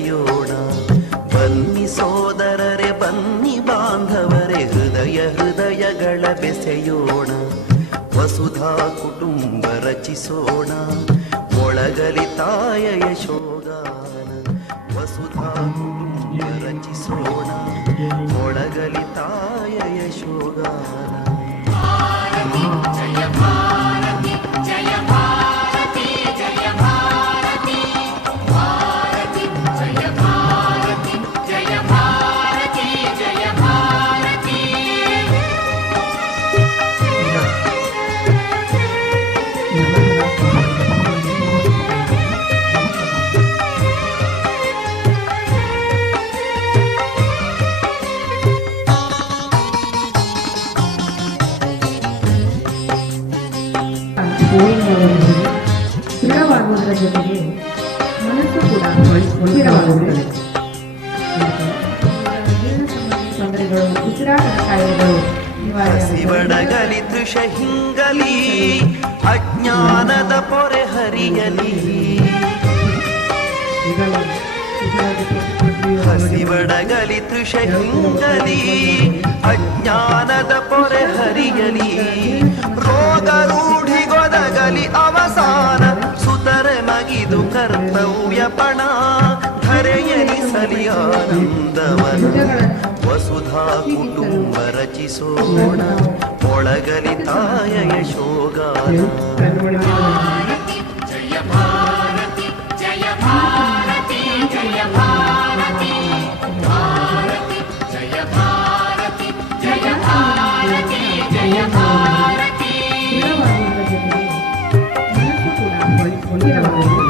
ಬೆಸೆಯೋಣ. ಬನ್ನಿ ಸೋದರರೆ ಬನ್ನಿ ಬಾಂಧವರೇ ಹೃದಯ ಹೃದಯಗಳ ಬೆಸೆಯೋಣ. ವಸುಧಾ ಕುಟುಂಬ ರಚಿಸೋಣ ಮೊಳಗಲಿ ತಾಯ ಯಶೋಗಾನ. ವಸುಧಾ ಕುಟುಂಬ ರಚಿಸೋಣ ಮೊಳಗಲಿ ತಾಯ ಯಶೋಗಾನ. ಜಯ ಭಾರತಿ ಜಯ ಭಾರತಿ ಜಯ ಭಾರತಿ ಭಾರತಿ ಜಯ ಭಾರತಿ ಜಯ ಭಾರತಿ ಜಯ ಭಾರತಿ. ಸ್ಥಿರವಾಗುವುದರ ಜೊತೆಗೆ ಮನಸ್ಸು ಕೂಡ ಸ್ಥಿರವಾಗುತ್ತದೆ. ಜೀರ್ಣ ಸಂಬಂಧಿ ತೊಂದರೆಗಳು, ಉಸಿರಾಟದ ಕಾಯಿಲೆಗಳು ಹಸಿವಡಗಲಿ ದೃಶ ಹಿಂಗಲಿ ಅಜ್ಞಾನದ ಪೊರೆ ಹರಿಯಲಿ. ಹಸಿವಡಗಲಿ ತೃಷ ಹಿಂಗಲಿ ಅಜ್ಞಾನದ ಪೊರೆ ಹರಿಯಲಿ. ರೋಗ ರೂಢಿಗೊದಗಲಿ ಅವಸಾನ ಸುತರೆ ಮಗಿದು ಕರ್ತವ್ಯ ಪಣ ಧರೆಯಲಿಸಲಿ ಆನಂದವನ. ವಸುಧಾ ಕುಟುಂಬ ರಚಿಸೋಣ ಮೊಳಗಲಿ ತಾಯ ಯಶೋಗಾನ. ಜಯ ಭಾರತಿ ಜಯ ಭಾರತಿ ಜಯ ಭಾರತಿ ಭಾರತಿ ಜಯ ಭಾರತಿ ಜಯ ಭಾರತಿ ಜಯ ಭಾರತಿ. ಸ್ಥಿರವಾಗುವುದರ ಜೊತೆಗೆ ಮನಸ್ಸು ಕೂಡ ಸ್ಥಿರವಾಗುತ್ತದೆ.